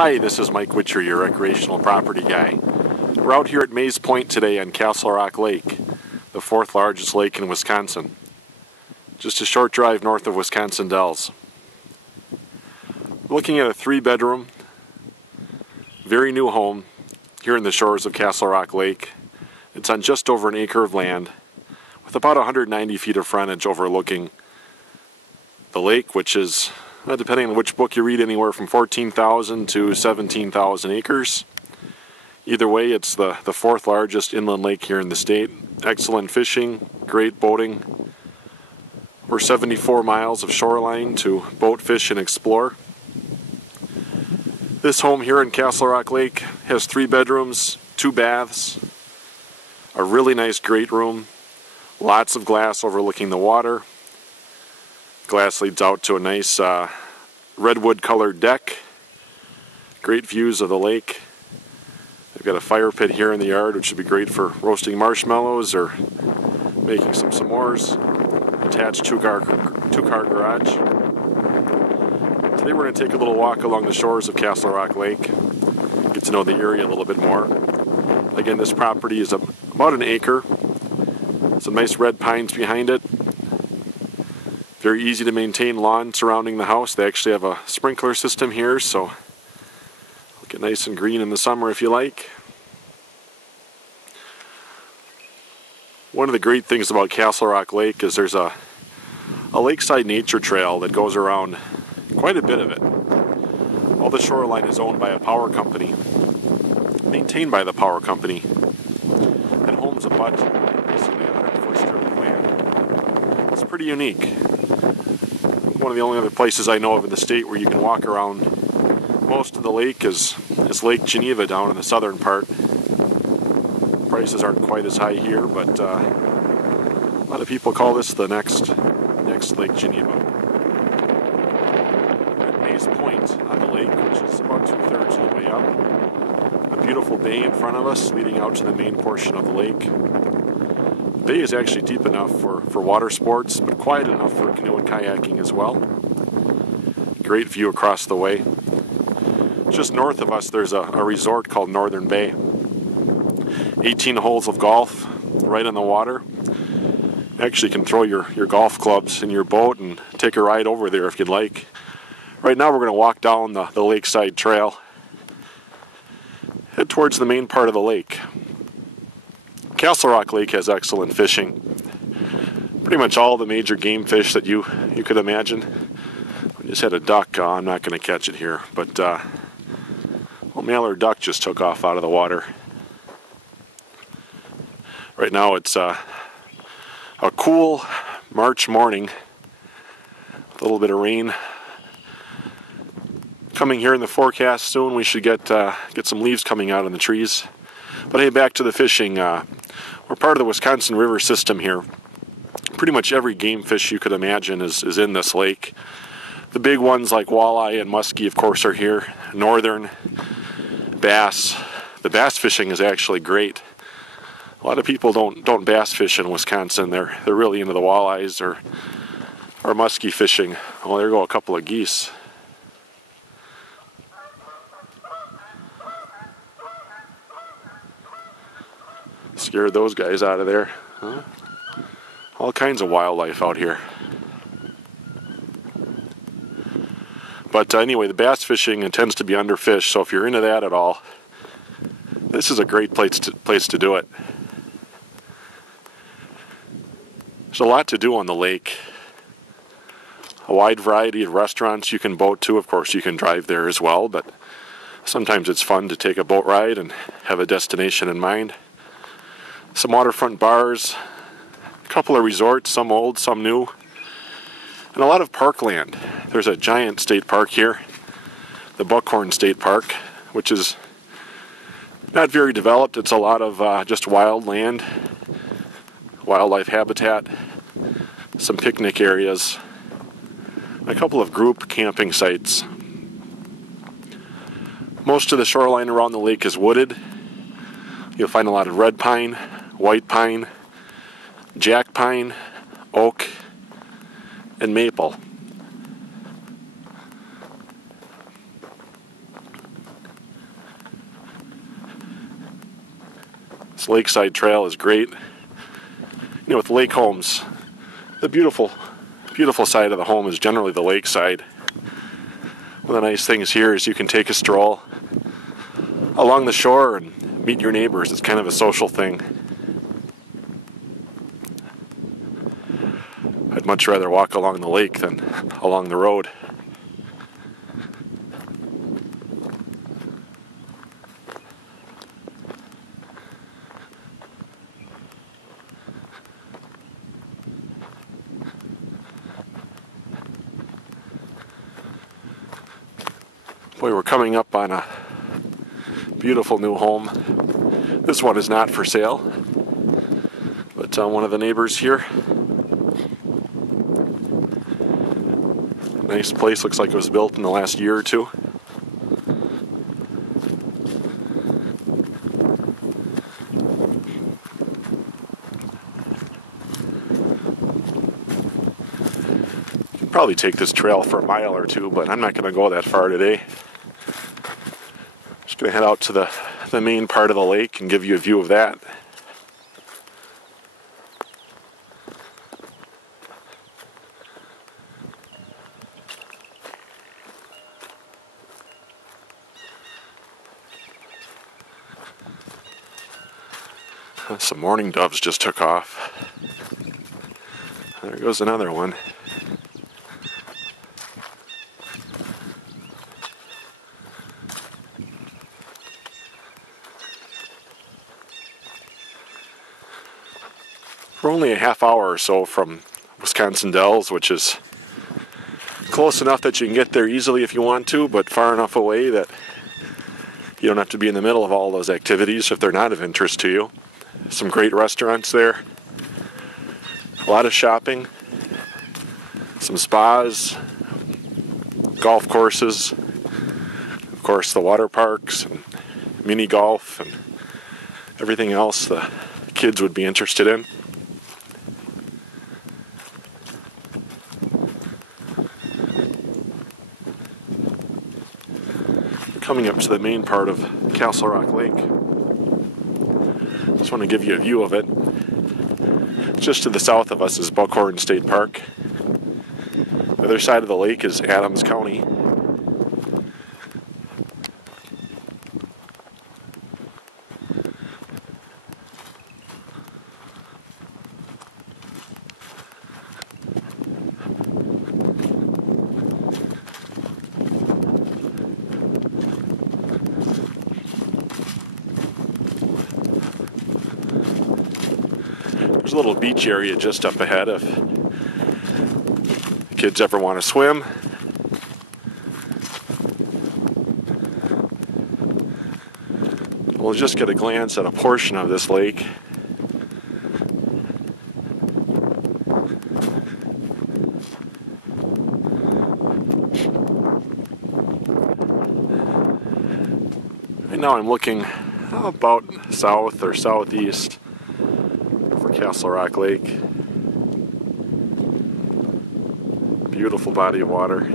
Hi, this is Mike Witcher, your recreational property guy. We're out here at Mays Point today on Castle Rock Lake, the fourth largest lake in Wisconsin. Just a short drive north of Wisconsin Dells. We're looking at a 3-bedroom, very new home here in the shores of Castle Rock Lake. It's on just over an acre of land with about 190 feet of frontage overlooking the lake, which is, depending on which book you read, anywhere from 14,000 to 17,000 acres. Either way, it's the fourth largest inland lake here in the state. Excellent fishing, great boating. We're 74 miles of shoreline to boat, fish, and explore. This home here in Castle Rock Lake has 3 bedrooms, 2 baths, a really nice great room, lots of glass overlooking the water. Glass leads out to a nice redwood colored deck. Great views of the lake. They've got a fire pit here in the yard, which would be great for roasting marshmallows or making some s'mores. Attached two-car garage. Today we're going to take a little walk along the shores of Castle Rock Lake, get to know the area a little bit more. Again, this property is about an acre. Some nice red pines behind it. Very easy to maintain lawn surrounding the house. They actually have a sprinkler system here, so it'll get nice and green in the summer if you like. One of the great things about Castle Rock Lake is there's a lakeside nature trail that goes around quite a bit of it. All the shoreline is owned by a power company, maintained by the power company, and homes abut basically a 100-foot strip of land. It's pretty unique. One of the only other places I know of in the state where you can walk around most of the lake is Lake Geneva down in the southern part. Prices aren't quite as high here, but a lot of people call this the next Lake Geneva. At Mays Point on the lake, which is about 2/3 of the way up. A beautiful bay in front of us leading out to the main portion of the lake. The bay is actually deep enough for water sports, but quiet enough for canoe and kayaking as well. Great view across the way. Just north of us there's a resort called Northern Bay. 18 holes of golf right on the water. You actually can throw your golf clubs in your boat and take a ride over there if you'd like. Right now we're going to walk down the lakeside trail, head towards the main part of the lake. Castle Rock Lake has excellent fishing. Pretty much all the major game fish that you could imagine. We just had a duck. I'm not going to catch it here, but mallard duck just took off out of the water. Right now it's a cool March morning. A little bit of rain coming here in the forecast soon. We should get some leaves coming out on the trees. But hey, back to the fishing. We're part of the Wisconsin River system here. Pretty much every game fish you could imagine is in this lake. The big ones like walleye and muskie, of course, are here. Northern, bass. The bass fishing is actually great. A lot of people don't bass fish in Wisconsin. They're really into the walleyes or muskie fishing. Oh, there go a couple of geese. Scared those guys out of there. Huh? All kinds of wildlife out here. But anyway, the bass fishing tends to be underfished, so if you're into that at all, this is a great place to do it. There's a lot to do on the lake. A wide variety of restaurants you can boat to. Of course, you can drive there as well, but sometimes it's fun to take a boat ride and have a destination in mind. Some waterfront bars, a couple of resorts, some old, some new, and a lot of parkland. There's a giant state park here, the Buckhorn State Park, which is not very developed. It's a lot of just wild land, wildlife habitat, some picnic areas, a couple of group camping sites. Most of the shoreline around the lake is wooded. You'll find a lot of red pine, white pine, jack pine, oak, and maple. This lakeside trail is great. You know, with lake homes, the beautiful side of the home is generally the lakeside. One of the nice things here is you can take a stroll along the shore and meet your neighbors. It's kind of a social thing. I'd much rather walk along the lake than along the road. Boy, we're coming up on a beautiful new home. This one is not for sale, but one of the neighbors here. Nice place, looks like it was built in the last year or two. Probably take this trail for a mile or two, but I'm not going to go that far today. Just going to head out to the main part of the lake and give you a view of that. Some mourning doves just took off. There goes another one. We're only a half hour or so from Wisconsin Dells, which is close enough that you can get there easily if you want to, but far enough away that you don't have to be in the middle of all those activities if they're not of interest to you. Some great restaurants there, a lot of shopping, some spas, golf courses, of course the water parks and mini golf and everything else the kids would be interested in. Coming up to the main part of Castle Rock Lake. Just want to give you a view of it. Just to the south of us is Buckhorn State Park. The other side of the lake is Adams County. There's a little beach area just up ahead if the kids ever want to swim. We'll just get a glance at a portion of this lake. Right now I'm looking about south or southeast for Castle Rock Lake. Beautiful body of water.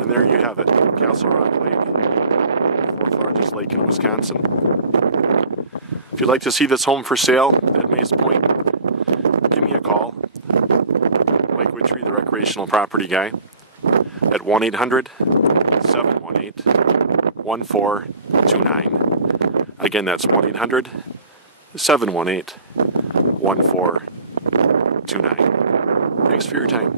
And there you have it, Castle Rock Lake, fourth largest lake in Wisconsin. If you'd like to see this home for sale at Mays Point, give me a call. Mike Witry, the recreational property guy, at 1-800-718-1429. Again, that's 1-800-718-1429. Thanks for your time.